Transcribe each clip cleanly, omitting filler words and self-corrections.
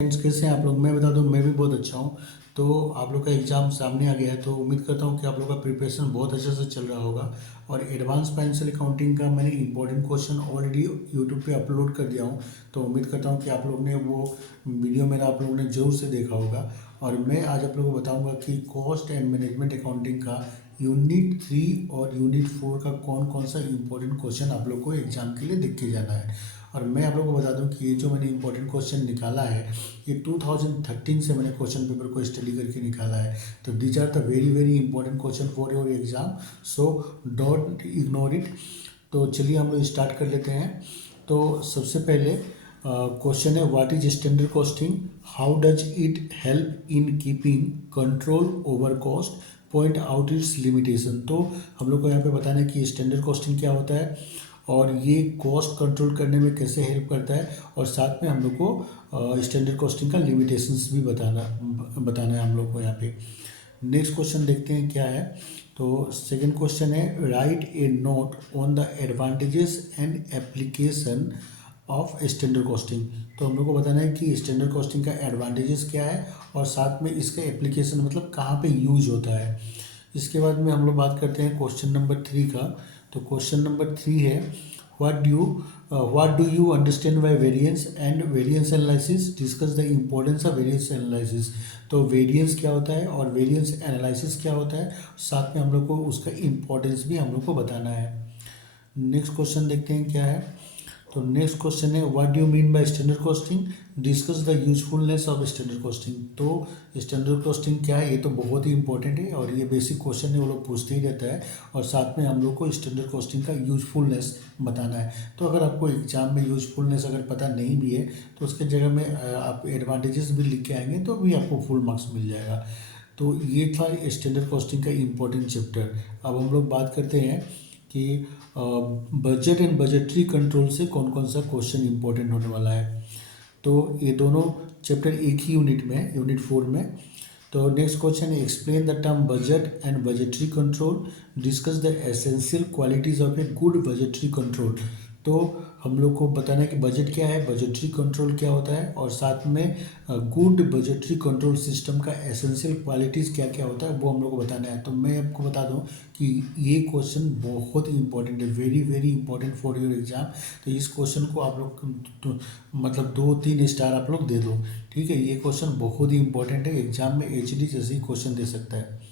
Friends, कैसे हैं आप लोग। मैं बता दूं, मैं भी बहुत अच्छा हूं। तो आप लोग का एग्ज़ाम सामने आ गया है, तो उम्मीद करता हूं कि आप लोग का प्रिपरेशन बहुत अच्छे से चल रहा होगा। और एडवांस फाइनेंशियल अकाउंटिंग का मैंने इंपॉर्टेंट क्वेश्चन ऑलरेडी यूट्यूब पे अपलोड कर दिया हूं। तो उम्मीद करता हूं कि आप लोग ने वो वीडियो मेरा आप लोगों ने ज़रूर से देखा होगा। और मैं आज आप लोगों को बताऊँगा कि कॉस्ट एंड मैनेजमेंट अकाउंटिंग का यूनिट 3 और यूनिट 4 का कौन कौन सा इंपॉर्टेंट क्वेश्चन आप लोग को एग्जाम के लिए देख के जाना है। और मैं आप लोगों को बता दूं कि ये जो मैंने इंपॉर्टेंट क्वेश्चन निकाला है, ये 2013 से मैंने क्वेश्चन पेपर को स्टडी करके निकाला है। तो these are the very very important question for your exam, so don't ignore it. तो चलिए हम लोग स्टार्ट कर लेते हैं। तो सबसे पहले क्वेश्चन है, what is standard costing, how does it help in keeping control over cost, point out it's limitation. तो हम लोग को यहाँ पे बताना है कि स्टैंडर्ड कॉस्टिंग क्या होता है और ये कॉस्ट कंट्रोल करने में कैसे हेल्प करता है, और साथ में हम लोग को स्टैंडर्ड कॉस्टिंग का लिमिटेशंस भी बताना है हम लोग को यहाँ पे। नेक्स्ट क्वेश्चन देखते हैं क्या है। तो सेकंड क्वेश्चन है, right A note on the advantages and application of standard costing. तो हम लोग को बताना है कि स्टैंडर्ड कॉस्टिंग का एडवांटेजेस क्या है और साथ में इसका एप्लीकेशन मतलब कहाँ पे यूज होता है। इसके बाद में हम लोग बात करते हैं क्वेश्चन नंबर 3 का। तो क्वेश्चन नंबर 3 है, what do you understand by variance and variance analysis, discuss the importance of variance analysis. तो वेरिएंस क्या होता है और वेरिएंस एनालिसिस क्या होता है, साथ में हम लोग को उसका इम्पोर्टेंस भी हम लोग को बताना है। नेक्स्ट क्वेश्चन देखते हैं क्या है। तो नेक्स्ट क्वेश्चन है, what do you mean by standard costing, discuss the usefulness of standard costing. तो स्टैंडर्ड कॉस्टिंग क्या है, ये तो बहुत ही इंपॉर्टेंट है और ये बेसिक क्वेश्चन है, वो लोग पूछते ही रहता है। और साथ में हम लोग को स्टैंडर्ड कॉस्टिंग का यूजफुलनेस बताना है। तो अगर आपको एग्जाम में यूजफुलनेस अगर पता नहीं भी है तो उसके जगह में आप एडवांटेजेस भी लिख के आएंगे तो भी आपको फुल मार्क्स मिल जाएगा। तो ये था स्टैंडर्ड कॉस्टिंग का इम्पोर्टेंट चैप्टर। अब हम लोग बात करते हैं कि बजट एंड बजटरी कंट्रोल से कौन कौन सा क्वेश्चन इंपॉर्टेंट होने वाला है। तो ये दोनों चैप्टर एक ही यूनिट में है, यूनिट 4 में। तो नेक्स्ट क्वेश्चन है, explain the term budget and budgetary control, discuss the essential qualities of a good budgetary control. तो हम लोग को बताना है कि बजट क्या है, बजटरी कंट्रोल क्या होता है, और साथ में गुड बजटरी कंट्रोल सिस्टम का एसेंशियल क्वालिटीज़ क्या क्या होता है वो हम लोग को बताना है। तो मैं आपको बता दूं कि ये क्वेश्चन बहुत ही इंपॉर्टेंट है, very very important for your exam. तो इस क्वेश्चन को आप लोग तो, मतलब 2-3 स्टार आप लोग दे दो, ठीक है। ये क्वेश्चन बहुत ही इंपॉर्टेंट है, एग्जाम में एचडी जैसे ही क्वेश्चन दे सकता है।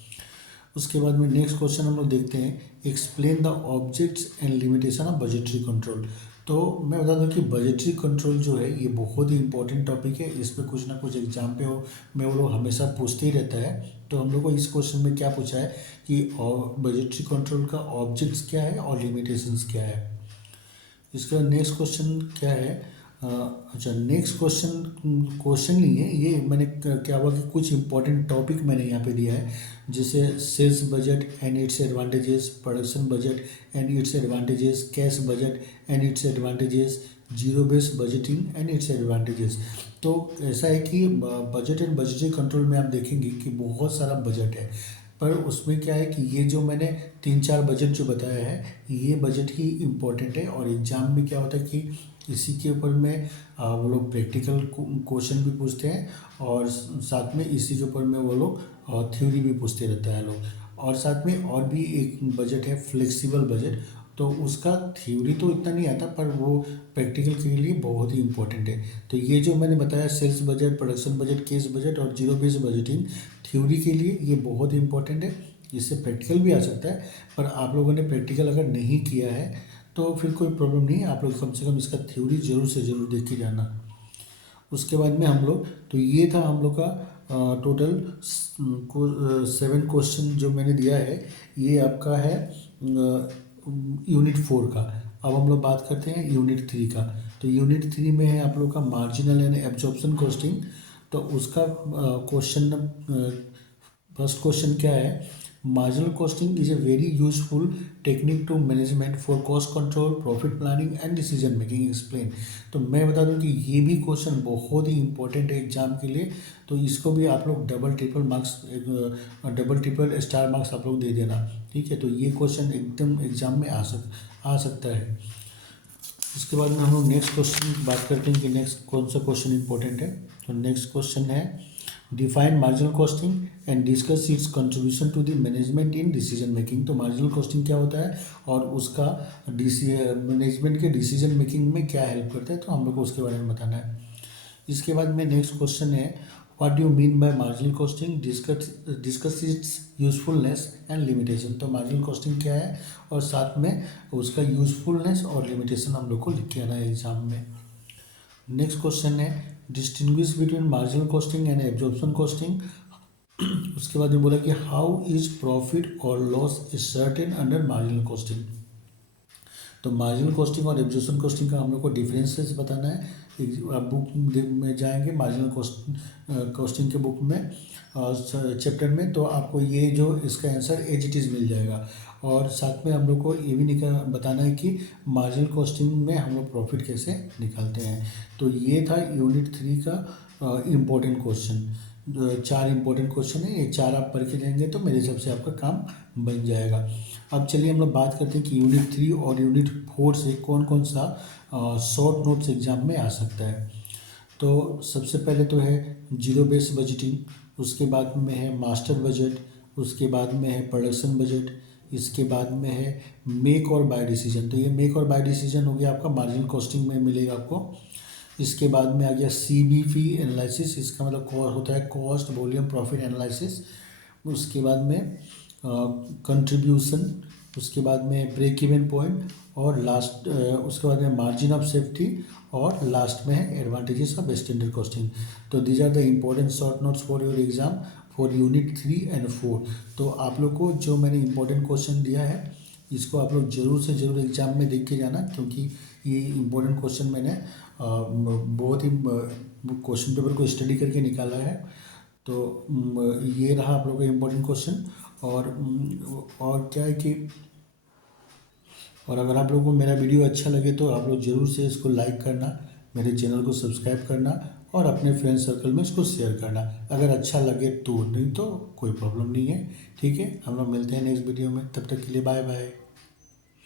उसके बाद में नेक्स्ट क्वेश्चन हम लोग देखते हैं, explain the objects and limitation of budgetary control. तो मैं बता दूं कि बजटरी कंट्रोल जो है ये बहुत ही इंपॉर्टेंट टॉपिक है, इस पर कुछ ना कुछ एग्जाम पे हो में वो लोग हमेशा पूछते ही रहता है। तो हम लोग को इस क्वेश्चन में क्या पूछा है कि बजटरी कंट्रोल का ऑब्जेक्ट्स क्या है और लिमिटेशंस क्या है। इसका नेक्स्ट क्वेश्चन क्या है, अच्छा नेक्स्ट क्वेश्चन क्वेश्चन नहीं है ये, मैंने क्या हुआ कि कुछ इंपॉर्टेंट टॉपिक मैंने यहाँ पे दिया है, जैसे sales budget and its advantages, production budget and its advantages, cash budget and its advantages, zero based budgeting and its advantages. तो ऐसा है कि बजट एंड बजटरी कंट्रोल में आप देखेंगे कि बहुत सारा बजट है, पर उसमें क्या है कि ये जो मैंने 3-4 बजट जो बताया है ये बजट ही इम्पोर्टेंट है। और एग्ज़ाम में क्या होता है कि इसी के ऊपर में वो लोग प्रैक्टिकल क्वेश्चन भी पूछते हैं और साथ में इसी के ऊपर में वो लोग थ्योरी भी पूछते रहता है लोग। और साथ में और भी एक बजट है फ्लेक्सिबल बजट, तो उसका थ्योरी तो इतना नहीं आता पर वो प्रैक्टिकल के लिए बहुत ही इंपॉर्टेंट है। तो ये जो मैंने बताया sales budget, production budget, cash budget और जीरो बेस्ड बजटिंग, थ्योरी के लिए ये बहुत ही इंपॉर्टेंट है, इससे प्रैक्टिकल भी आ सकता है। पर आप लोगों ने प्रैक्टिकल अगर नहीं किया है तो फिर कोई प्रॉब्लम नहीं है, आप लोग कम से कम इसका थ्योरी जरूर से ज़रूर देख के जाना। उसके बाद में हम लोग, तो ये था हम लोग का टोटल 7 क्वेश्चन जो मैंने दिया है, ये आपका है यूनिट 4 का। अब हम लोग बात करते हैं यूनिट 3 का। तो यूनिट 3 में है आप लोग का मार्जिनल एंड एब्जॉर्प्शन कॉस्टिंग। तो उसका क्वेश्चन फर्स्ट क्वेश्चन क्या है, marginal costing is a very useful technique to management for cost control, profit planning and decision making, explain. तो मैं बता दूं कि ये भी क्वेश्चन बहुत ही इंपॉर्टेंट है एग्जाम के लिए। तो इसको भी आप लोग डबल ट्रिपल स्टार मार्क्स आप लोग दे देना, ठीक है। तो ये क्वेश्चन एकदम एग्जाम में आ सकता है। उसके बाद में हम लोग नेक्स्ट क्वेश्चन बात करते हैं कि नेक्स्ट कौन सा क्वेश्चन इंपॉर्टेंट है। तो नेक्स्ट क्वेश्चन है define marginal costing and discuss its contribution to the management in decision making. तो मार्जिनल कॉस्टिंग क्या होता है और उसका मैनेजमेंट के डिसीजन मेकिंग में क्या हेल्प करता है, तो हम लोग को उसके बारे में बताना है। इसके बाद में नेक्स्ट क्वेश्चन है what do you mean by marginal costing, discuss it's usefulness and limitation. तो मार्जिनल कॉस्टिंग क्या है और साथ में उसका यूजफुलनेस और लिमिटेशन हम लोग को लिख के आना है एग्जाम में। नेक्स्ट क्वेश्चन है distinguish between marginal costing and absorption costing. उसके बाद में बोला कि हाउ इज प्रॉफिट और loss is certain under marginal costing. तो मार्जिनल कॉस्टिंग और एब्जॉर्प्शन कॉस्टिंग का हम लोग को डिफरेंसेस बताना है। बुक में जाएंगे मार्जिनल कॉस्टिंग के बुक में चैप्टर में, तो आपको ये जो इसका आंसर एज इट इज़ मिल जाएगा। और साथ में हम लोग को ये भी बताना है कि मार्जिनल कॉस्टिंग में हम लोग प्रॉफिट कैसे निकालते हैं। तो ये था यूनिट 3 का इम्पोर्टेंट क्वेश्चन। 4 इम्पोर्टेंट क्वेश्चन है, ये 4 आप पढ़ के जाएंगे तो मेरे हिसाब से आपका काम बन जाएगा। अब चलिए हम लोग बात करते हैं कि यूनिट 3 और यूनिट 4 से कौन कौन सा शॉर्ट नोट्स एग्जाम में आ सकता है। तो सबसे पहले तो है जीरो बेस बजटिंग, उसके बाद में है मास्टर बजट, उसके बाद में है प्रोडक्शन बजट, इसके बाद में है मेक और बाय डिसीजन। तो ये मेक और बाय डिसीजन हो गया आपका मार्जिनल कॉस्टिंग में मिलेगा आपको। इसके बाद में आ गया CBP एनालिसिस, इसका मतलब होता है कॉस्ट वॉल्यूम प्रॉफिट एनालिसिस। उसके बाद में कंट्रीब्यूशन, उसके बाद में ब्रेक इवन पॉइंट और लास्ट उसके बाद में मार्जिन ऑफ सेफ्टी और लास्ट में है एडवांटेजेस ऑफ स्टैंडर्ड कॉस्टिंग। तो these are the important short notes for your exam for unit 3 and 4। तो आप लोग को जो मैंने इंपॉर्टेंट क्वेश्चन दिया है इसको आप लोग ज़रूर से ज़रूर एग्जाम में देख के जाना, क्योंकि ये इम्पोर्टेंट क्वेश्चन मैंने बहुत ही क्वेश्चन पेपर को स्टडी करके निकाला है। तो ये रहा आप लोगों का इम्पोर्टेंट क्वेश्चन। और क्या है कि और अगर आप लोगों को मेरा वीडियो अच्छा लगे तो आप लोग ज़रूर से इसको लाइक करना, मेरे चैनल को सब्सक्राइब करना और अपने फ्रेंड सर्कल में इसको शेयर करना। अगर अच्छा लगे तो, नहीं तो कोई प्रॉब्लम नहीं है। ठीक है, हम लोग मिलते हैं नेक्स्ट वीडियो में, तब तक के लिए बाय बाय।